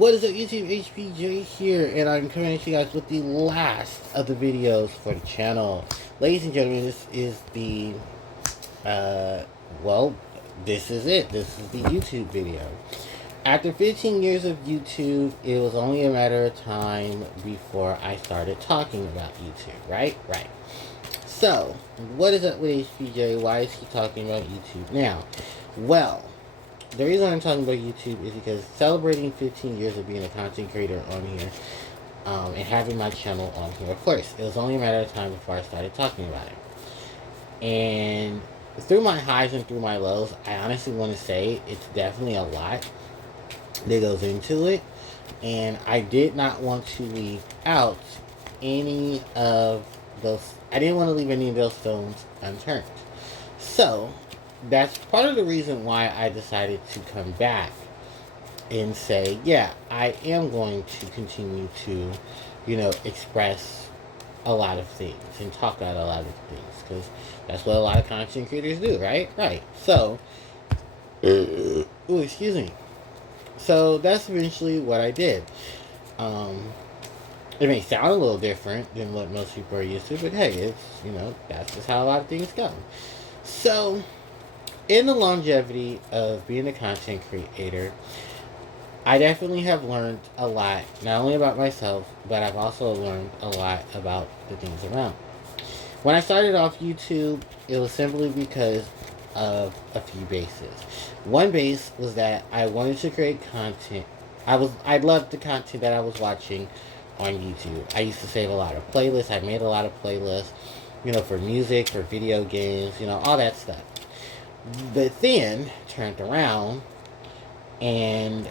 What is up, YouTube? HPJ here, and I'm coming at you guys with the last of the videos for the channel. Ladies and gentlemen, this is the, well, this is it. This is the YouTube video. After 15 years of YouTube, it was only a matter of time before I started talking about YouTube, right? Right. So, what is up with HPJ? Why is he talking about YouTube now? Well, the reason I'm talking about YouTube is because celebrating 15 years of being a content creator on here, and having my channel on here, of course, it was only a matter of time before I started talking about it. And through my highs and through my lows, I honestly want to say it's definitely a lot that goes into it. And I did not want to leave out any of those, I didn't want to leave any of those stones unturned. So, that's part of the reason why I decided to come back and say, yeah, I am going to continue to, express a lot of things and talk about a lot of things, because that's what a lot of content creators do, right? Right. So, ooh, excuse me. So that's eventually what I did. It may sound a little different than what most people are used to, but hey, it's, that's just how a lot of things go. So, in the longevity of being a content creator, I definitely have learned a lot, not only about myself, but I've also learned a lot about the things around. When I started off YouTube, it was simply because of a few bases. One base was that I wanted to create content. I loved the content that I was watching on YouTube. I used to save a lot of playlists. I made a lot of playlists, for music, for video games, all that stuff. But then turned around and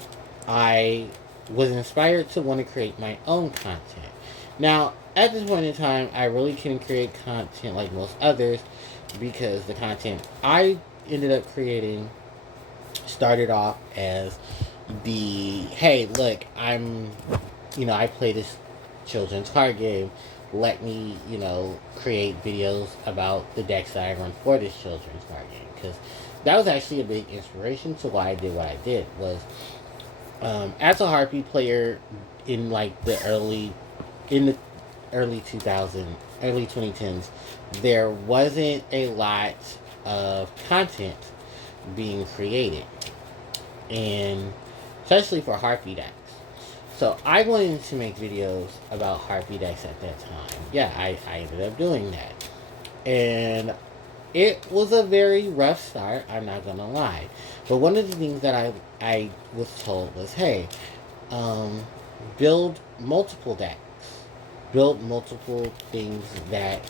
I was inspired to want to create my own content. Now, at this point in time, I really couldn't create content like most others, because the content I ended up creating started off as the, hey, look, I play this children's card game. Let me, create videos about the decks that I run for this children's card game. Because that was actually a big inspiration to why I did what I did. Was, as a Harpie player in the early 2010s, there wasn't a lot of content being created, and especially for Harpie decks. So I wanted to make videos about Harpie decks at that time. Yeah, I ended up doing that. And it was a very rough start, I'm not gonna lie. But one of the things that I was told was, hey, build multiple decks. Build multiple things that,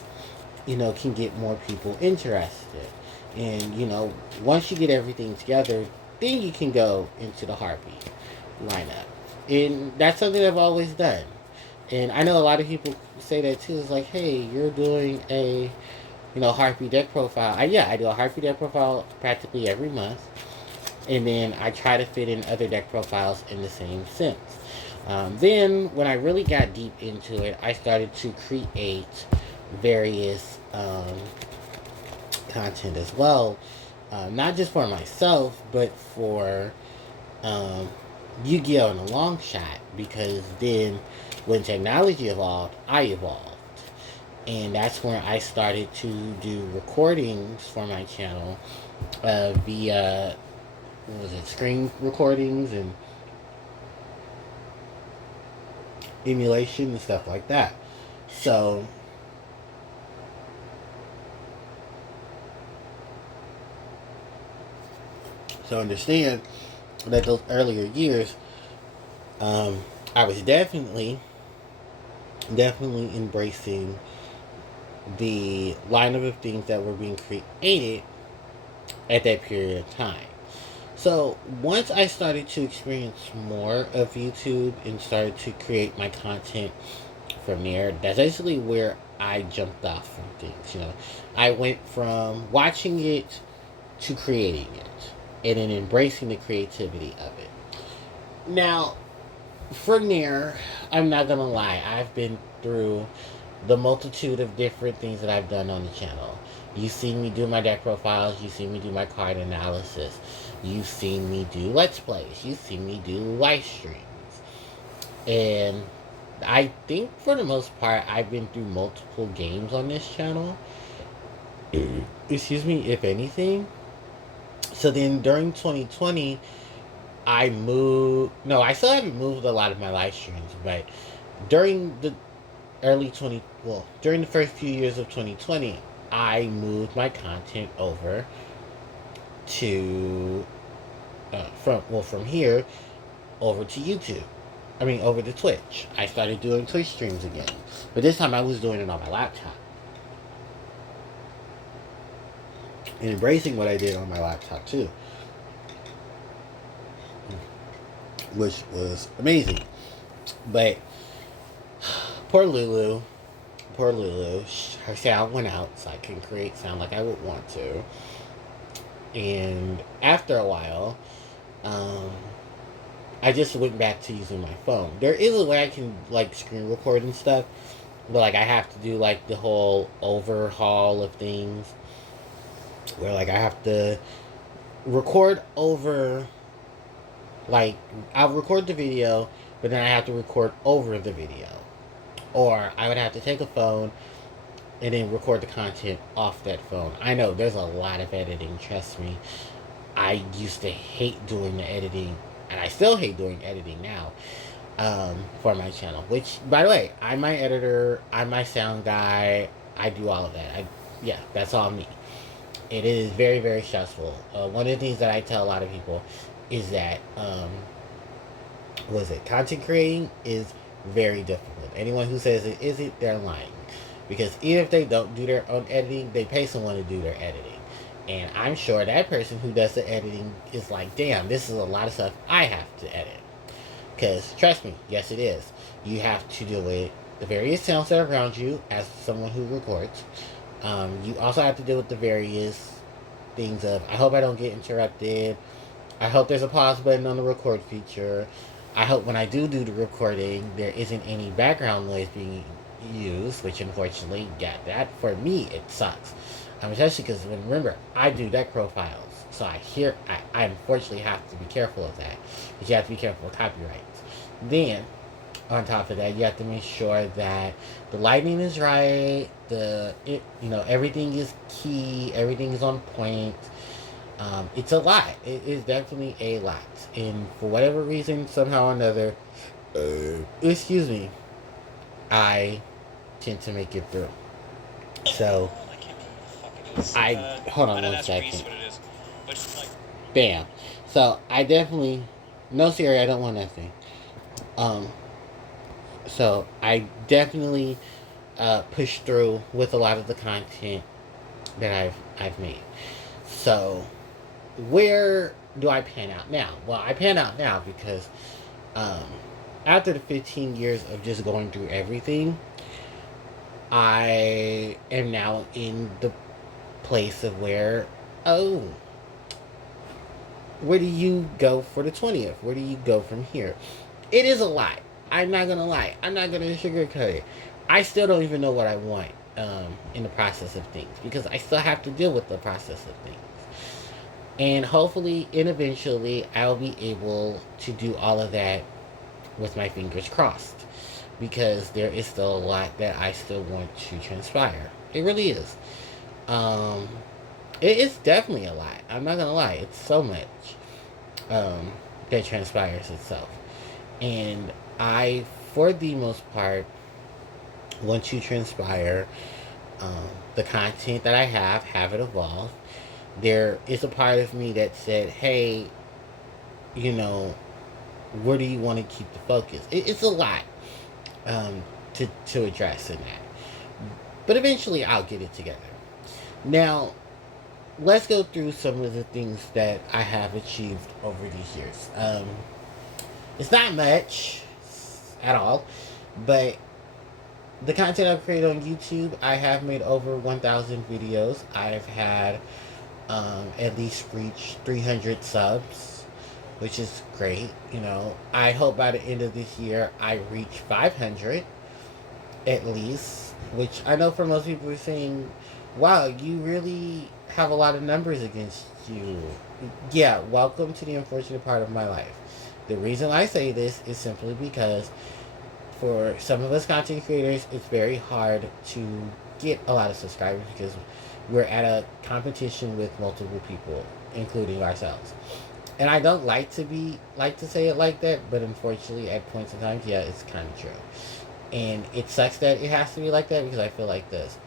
can get more people interested. And, once you get everything together, then you can go into the Harpie lineup. And that's something I've always done. And I know a lot of people say that too. It's like, hey, you're doing a, Harpie deck profile. I do a Harpie deck profile practically every month. And then I try to fit in other deck profiles in the same sense. Then, when I really got deep into it, I started to create various content as well. Not just for myself, but for Yu-Gi-Oh! In a long shot, because then when technology evolved, I evolved. And that's when I started to do recordings for my channel via, screen recordings and emulation and stuff like that. So, understand that those earlier years, I was definitely embracing the lineup of things that were being created at that period of time. So once I started to experience more of YouTube and started to create my content from there, that's basically where I jumped off from things. I went from watching it to creating it, and then embracing the creativity of it. Now, from there, I'm not gonna lie, I've been through the multitude of different things that I've done on the channel. You've seen me do my deck profiles, you've seen me do my card analysis, you've seen me do Let's Plays, you've seen me do live streams. And I think for the most part, I've been through multiple games on this channel. Excuse me, if anything. So then during 2020, I moved. No, I still haven't moved a lot of my live streams, but during the during the first few years of 2020, I moved my content over to from here over to YouTube. I mean, over to Twitch. I started doing Twitch streams again, but this time I was doing it on my laptop and embracing what I did on my laptop too, which was amazing. But poor Lulu, poor Lulu, her sound went out, so I couldn't create sound like I would want to. And after a while, I just went back to using my phone. There is a way I can like screen record and stuff, but like I have to do like the whole overhaul of things, where like I have to record over, like I'll record the video, but then I have to record over the video, or I would have to take a phone and then record the content off that phone. I know there's a lot of editing, trust me. I used to hate doing the editing, and I still hate doing editing now, for my channel. Which, by the way, I'm my editor, I'm my sound guy, I do all of that. Yeah, that's all me. It is very, very stressful. One of the things that I tell a lot of people is that, content creating is very difficult. Anyone who says it isn't, they're lying. Because even if they don't do their own editing, they pay someone to do their editing. And I'm sure that person who does the editing is like, damn, this is a lot of stuff I have to edit. Because, trust me, yes it is. You have to deal with the various sounds that are around you as someone who records. You also have to deal with the various things of, I hope I don't get interrupted. I hope there's a pause button on the record feature. I hope when I do the recording, there isn't any background noise being used, which unfortunately, yeah, that for me, it sucks. Especially because, remember, I do deck profiles, so I unfortunately have to be careful of that. But you have to be careful of copyrights. Then, on top of that, you have to make sure that the lighting is right, everything is key, everything is on point. It's a lot. It is definitely a lot. And for whatever reason, somehow or another, excuse me, I tend to make it through. So, hold on one second. Bam. So, I definitely, no Siri, I don't want nothing. So, I definitely push through with a lot of the content that I've made. So, where do I pan out now? Well, I pan out now because after the 15 years of just going through everything, I am now in the place of where do you go for the 20th? Where do you go from here? It is a lot. I'm not gonna lie. I'm not gonna sugarcoat it. I still don't even know what I want in the process of things, because I still have to deal with the process of things. And hopefully and eventually I'll be able to do all of that with my fingers crossed, because there is still a lot that I still want to transpire. It really is. It is definitely a lot. I'm not gonna lie. It's so much that transpires itself. And I, for the most part, want to transpire the content that I have it evolve. There is a part of me that said, hey, where do you want to keep the focus? It's a lot to address in that. But eventually I'll get it together. Now, let's go through some of the things that I have achieved over these years. It's not much at all, but the content I've created on YouTube, I have made over 1,000 videos. I've had at least reached 300 subs, which is great. I hope by the end of this year I reach 500 at least, which I know for most people are saying, wow, you really have a lot of numbers against you. Yeah, welcome to the unfortunate part of my life. The reason I say this is simply because for some of us content creators, it's very hard to get a lot of subscribers because we're at a competition with multiple people, including ourselves. And I don't like to say it like that, but unfortunately, at points in time, yeah, it's kind of true. And it sucks that it has to be like that because I feel like this: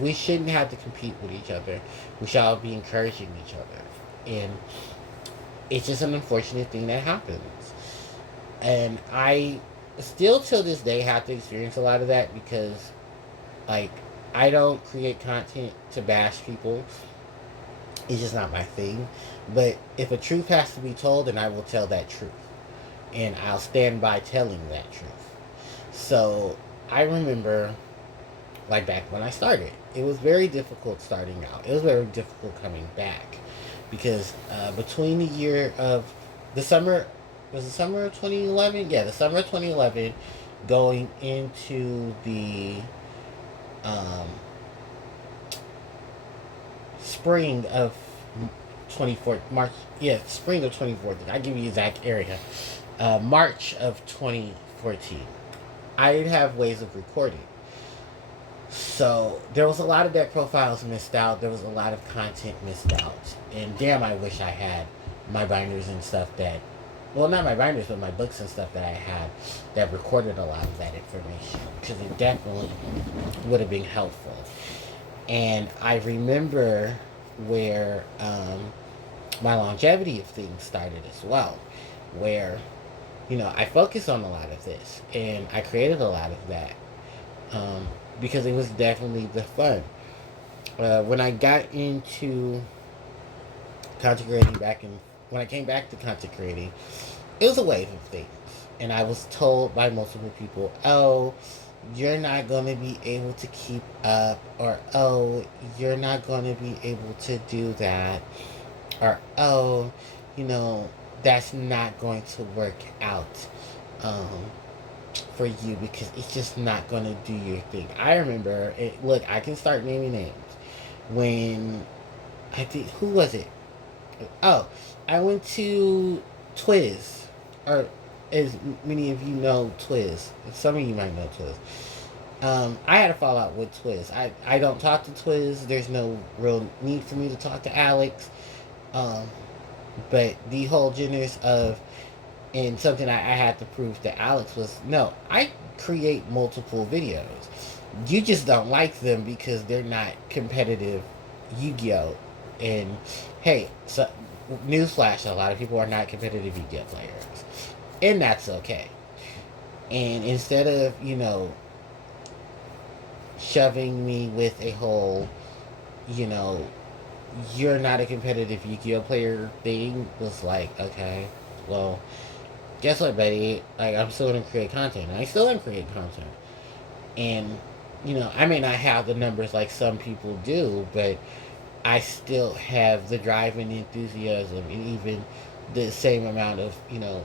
we shouldn't have to compete with each other. We should all be encouraging each other, and it's just an unfortunate thing that happens. And I still till this day have to experience a lot of that because, like, I don't create content to bash people. It's just not my thing. But if a truth has to be told, then I will tell that truth. And I'll stand by telling that truth. So I remember, like, back when I started, it was very difficult starting out. It was very difficult coming back. Because between the year of the summer, was the summer of 2011? Yeah, the summer of 2011 going into the um, spring of 2014, March, yeah, spring of 2014. I'll give you the exact area. March of 2014. I didn't have ways of recording. So there was a lot of deck profiles missed out. There was a lot of content missed out. And damn, I wish I had my binders and stuff that, well, not my binders, but my books and stuff that I had that recorded a lot of that information because it definitely would have been helpful. And I remember where my longevity of things started as well, where, I focused on a lot of this and I created a lot of that because it was definitely the fun. When I got into content creating when I came back to content creating, it was a wave of things. And I was told by multiple people, oh, you're not going to be able to keep up, or oh, you're not going to be able to do that, or oh, you know, that's not going to work out um, for you because it's just not going to do your thing. I remember, look, I can start naming names. When I think, who was it? Oh, I went to Twiz, or as many of you know Twiz. Some of you might know Twiz. I had a fallout with Twiz. I don't talk to Twiz. There's no real need for me to talk to Alex. Um, but the whole genus of, and something I had to prove to Alex was, no, I create multiple videos. You just don't like them because they're not competitive Yu-Gi-Oh! And hey, so newsflash, a lot of people are not competitive Yu-Gi-Oh! Players. And that's okay. And instead of, shoving me with a whole, you know, you're not a competitive Yu-Gi-Oh! Player thing, was like, okay, well, guess what, buddy? Like, I'm still gonna create content. And I still am creating content. And, I may not have the numbers like some people do, but I still have the drive and enthusiasm and even the same amount of,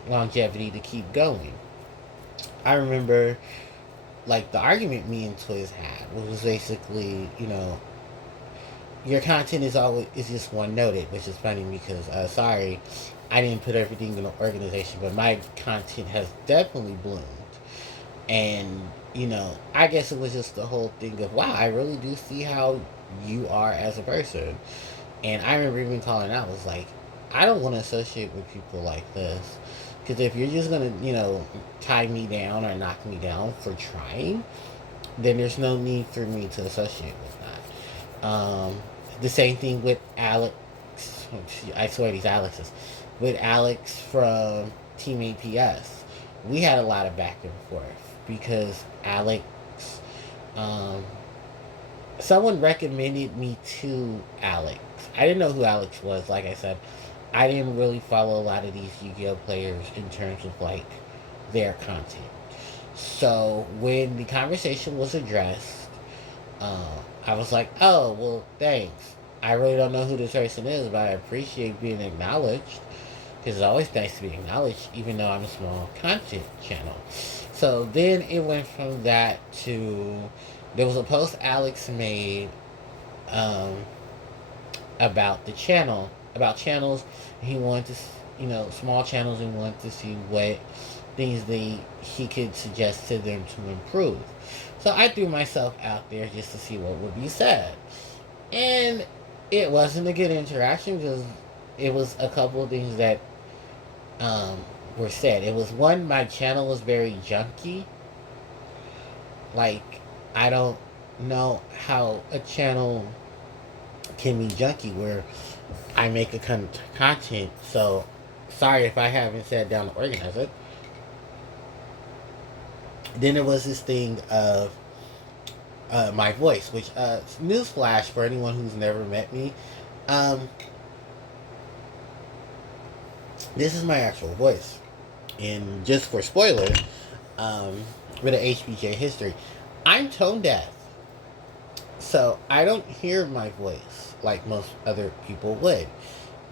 longevity to keep going. I remember, like, the argument me and Twiz had was basically, your content is just one noted, which is funny because, sorry, I didn't put everything in an organization, but my content has definitely bloomed. And, I guess it was just the whole thing of, wow, I really do see how you are as a person. And I remember even calling out, was like, I don't want to associate with people like this. Because if you're just going to, tie me down or knock me down for trying, then there's no need for me to associate with that. The same thing with Alex. I swear these Alexes. With Alex from Team APS. We had a lot of back and forth because Alex, someone recommended me to Alex. I didn't know who Alex was, like I said. I didn't really follow a lot of these Yu-Gi-Oh! Players in terms of, like, their content. So, when the conversation was addressed, I was like, oh, well, thanks. I really don't know who this person is, but I appreciate being acknowledged. Because it's always nice to be acknowledged, even though I'm a small content channel. So, then it went from that to, there was a post Alex made about the channel, about channels. He wanted to small channels and wanted to see what things he could suggest to them to improve. So I threw myself out there just to see what would be said. And it wasn't a good interaction because it was a couple of things that um, were said. It was one, my channel was very junky. Like, I don't know how a channel can be junky where I make a content. So, sorry if I haven't sat down to organize it. Then there was this thing of my voice, which, newsflash for anyone who's never met me, um, this is my actual voice. And just for spoiler, with an HBJ history, I'm tone deaf. So I don't hear my voice like most other people would.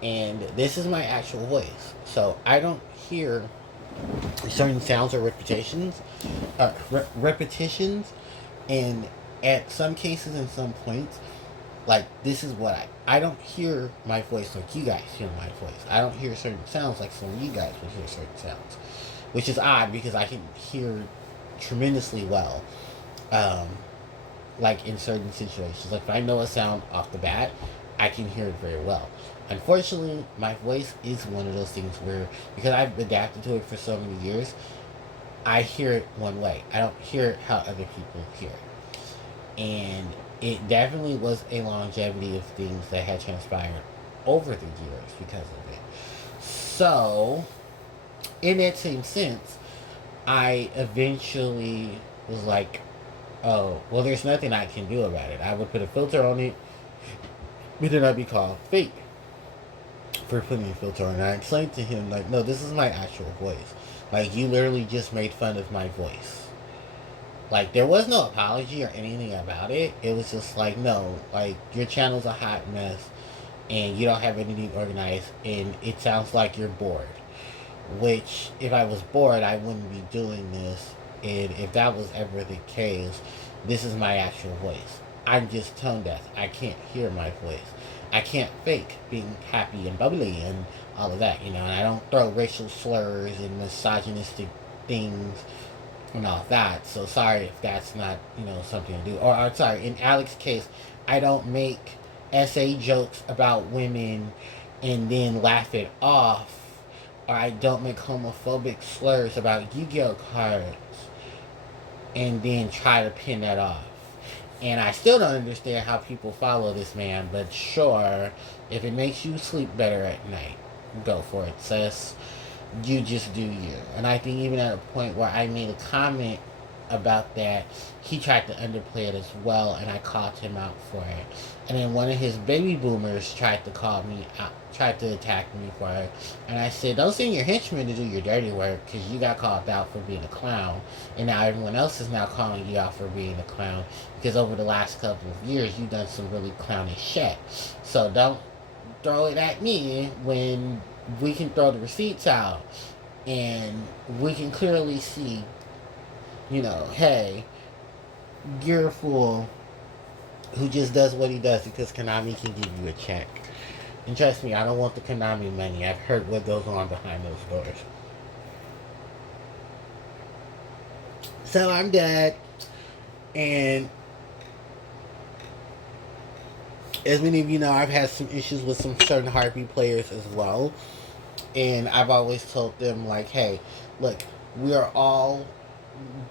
And this is my actual voice. So I don't hear certain sounds or repetitions. And at some cases and some points, like this is what I don't hear my voice like you guys hear my voice. I don't hear certain sounds like some of you guys will hear certain sounds, which is odd because I can hear tremendously well, um, like in certain situations. Like if I know a sound off the bat, I can hear it very well. Unfortunately, my voice is one of those things where, because I've adapted to it for so many years, I hear it one way. I don't hear it how other people hear it. And it definitely was a longevity of things that had transpired over the years because of it. So, in that same sense, I eventually was like, oh, well, there's nothing I can do about it. I would put a filter on it, but then I'd be called fake for putting a filter on it. And I explained to him, like, no, this is my actual voice. Like, you literally just made fun of my voice. Like, there was no apology or anything about it. It was just like, no, like, your channel's a hot mess, and you don't have anything organized, and it sounds like you're bored. Which, if I was bored, I wouldn't be doing this. And if that was ever the case, this is my actual voice. I'm just tone deaf. I can't hear my voice. I can't fake being happy and bubbly and all of that, and I don't throw racial slurs and misogynistic things and all that. So sorry if that's not, something to do. Or sorry, in Alex's case, I don't make essay jokes about women and then laugh it off. Or I don't make homophobic slurs about Yu-Gi-Oh cards and then try to pin that off. And I still don't understand how people follow this man, but sure, if it makes you sleep better at night, go for it, sis. You just do you. And I think even at a point where I made a comment about that, he tried to underplay it as well, and I called him out for it. And then one of his baby boomers tried to call me out, tried to attack me for it. And I said, don't send your henchmen to do your dirty work, because you got called out for being a clown. And now everyone else is now calling you out for being a clown, because over the last couple of years, you've done some really clownish shit. So don't throw it at me when we can throw the receipts out. And we can clearly see, hey, you're a fool who just does what he does because Konami can give you a check. And trust me, I don't want the Konami money. I've heard what goes on behind those doors. So I'm dead. And as many of you know, I've had some issues with some certain Harpie players as well. And I've always told them, like, hey, look, we are all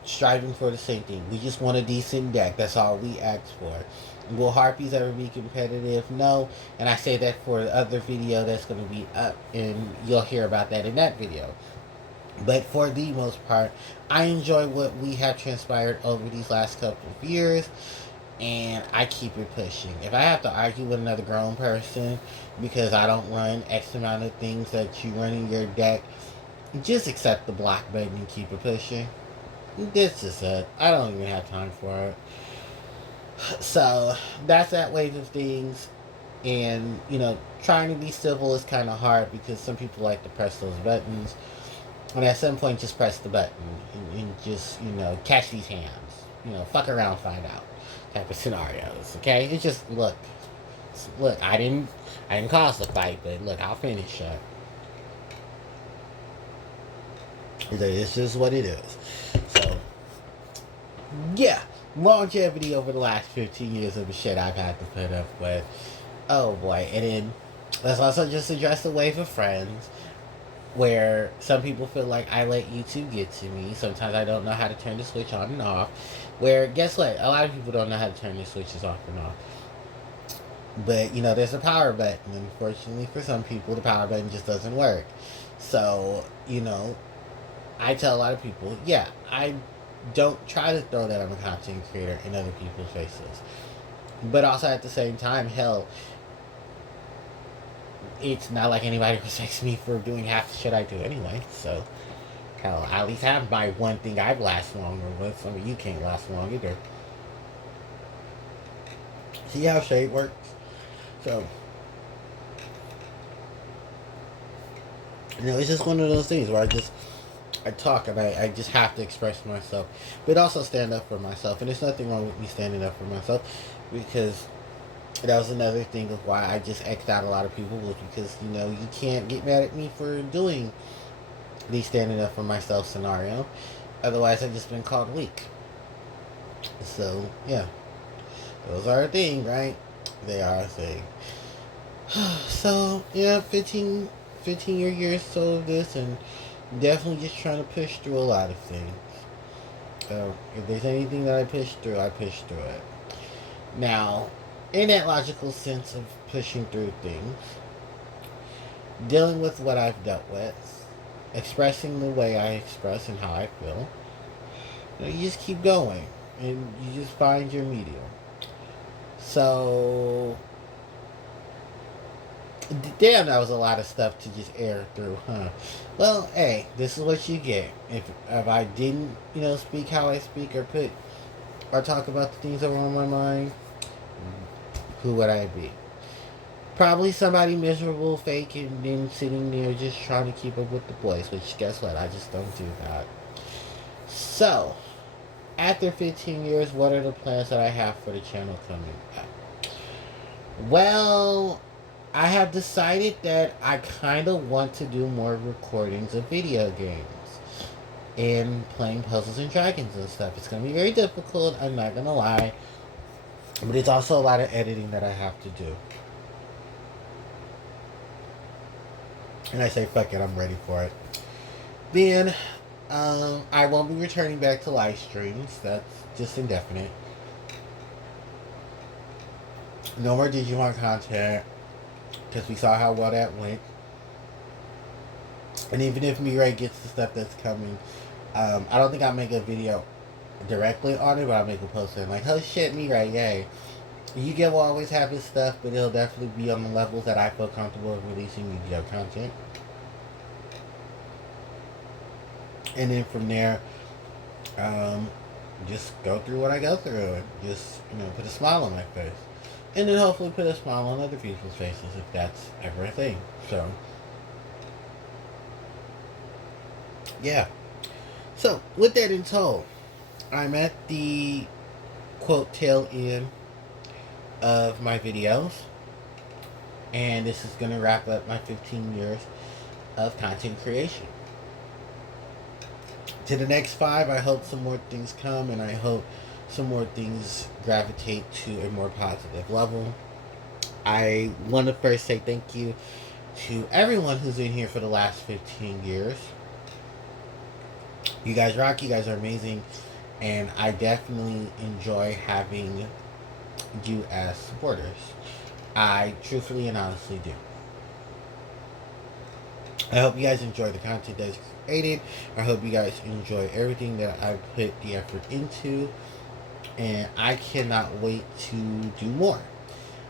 striving for the same thing. We just want a decent deck. That's all we ask for. Will Harpies ever be competitive? No. And I say that for the other video that's going to be up, and you'll hear about that in that video. But for the most part, I enjoy what we have transpired over these last couple of years, and I keep it pushing. If I have to argue with another grown person because I don't run X amount of things that you run in your deck, just accept the block button and keep it pushing. This is it. I don't even have time for it. So, that's that wave of things. And, trying to be civil is kind of hard because some people like to press those buttons. And at some point, just press the button and just, catch these hands. Fuck around, find out type of scenarios, okay? It's just, look, I didn't cause the fight, but look, I'll finish it. It's just what it is. So, yeah. Longevity over the last 15 years of the shit I've had to put up with. Oh boy. And then let's also just address the wave of friends where some people feel like I let YouTube get to me. Sometimes I don't know how to turn the switch on and off. Where, guess what? A lot of people don't know how to turn the switches off and off. But, there's a power button. Unfortunately, for some people, the power button just doesn't work. So, I tell a lot of people, yeah, I don't try to throw that I'm a content creator in other people's faces. But also at the same time, hell, it's not like anybody respects me for doing half the shit I do anyway. So, hell, I at least have my one thing I've lasted longer with. Some of you can't last long either. See how shade works? So, it's just one of those things where I talk and I just have to express myself, but also stand up for myself. And there's nothing wrong with me standing up for myself, because that was another thing of why I just X'd out a lot of people, was because, you can't get mad at me for doing the standing up for myself scenario. Otherwise, I've just been called weak. So, yeah. Those are a thing, right? They are a thing. So, yeah, 15 years so of this, and definitely just trying to push through a lot of things. If there's anything that I push through it. Now, in that logical sense of pushing through things, dealing with what I've dealt with, expressing the way I express and how I feel, you just keep going, and you just find your medium. So, damn, that was a lot of stuff to just air through, huh? Well, hey, this is what you get. If I didn't, speak how I speak, or talk about the things that were on my mind, who would I be? Probably somebody miserable, fake, and then sitting there just trying to keep up with the boys, which, guess what? I just don't do that. So, after 15 years, what are the plans that I have for the channel coming up? Well, I have decided that I kind of want to do more recordings of video games and playing Puzzles and Dragons and stuff. It's going to be very difficult, I'm not going to lie, but it's also a lot of editing that I have to do. And I say, fuck it, I'm ready for it. Then, I won't be returning back to live streams. That's just indefinite. No more Digimon content, because we saw how well that went. And even if Mirai gets the stuff that's coming, I don't think I'll make a video directly on it, but I'll make a post saying, like, oh shit, Mirai, yay. Yu-Gi-Oh! Will always have his stuff, but it'll definitely be on the levels that I feel comfortable with releasing Yu-Gi-Oh! Content. And then from there, just go through what I go through and just, put a smile on my face. And then hopefully put a smile on other people's faces if that's ever a thing. So, yeah. So, with that in tow, I'm at the, quote, tail end of my videos. And this is going to wrap up my 15 years of content creation. To the next 5, I hope some more things come, and I hope some more things gravitate to a more positive level. I want to first say thank you to everyone who's in here for the last 15 years. You guys rock, you guys are amazing, and I definitely enjoy having you as supporters. I truthfully and honestly do. I hope you guys enjoy the content that's created. I hope you guys enjoy everything that I put the effort into. And I cannot wait to do more.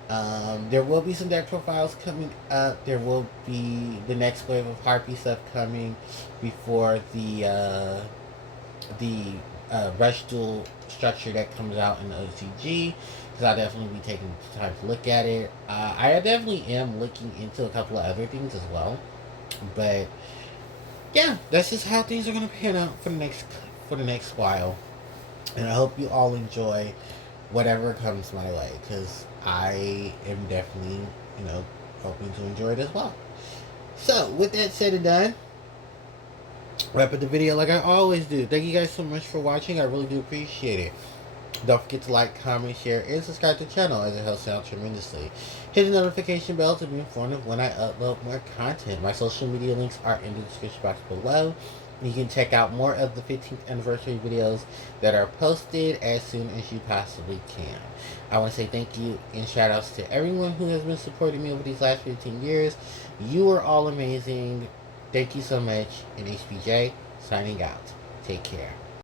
There will be some deck profiles coming up. There will be the next wave of Harpie stuff coming before the Rush Duel structure that comes out in the OCG. Because I'll definitely be taking time to look at it. I definitely am looking into a couple of other things as well. But yeah, that's just how things are going to pan out for the next while. And I hope you all enjoy whatever comes my way, because I am definitely, hoping to enjoy it as well. So, with that said and done, wrap up the video like I always do. Thank you guys so much for watching. I really do appreciate it. Don't forget to like, comment, share, and subscribe to the channel as it helps out tremendously. Hit the notification bell to be informed of when I upload more content. My social media links are in the description box below. You can check out more of the 15th anniversary videos that are posted as soon as you possibly can. I want to say thank you and shout outs to everyone who has been supporting me over these last 15 years. You are all amazing. Thank you so much. And HBJ signing out. Take care.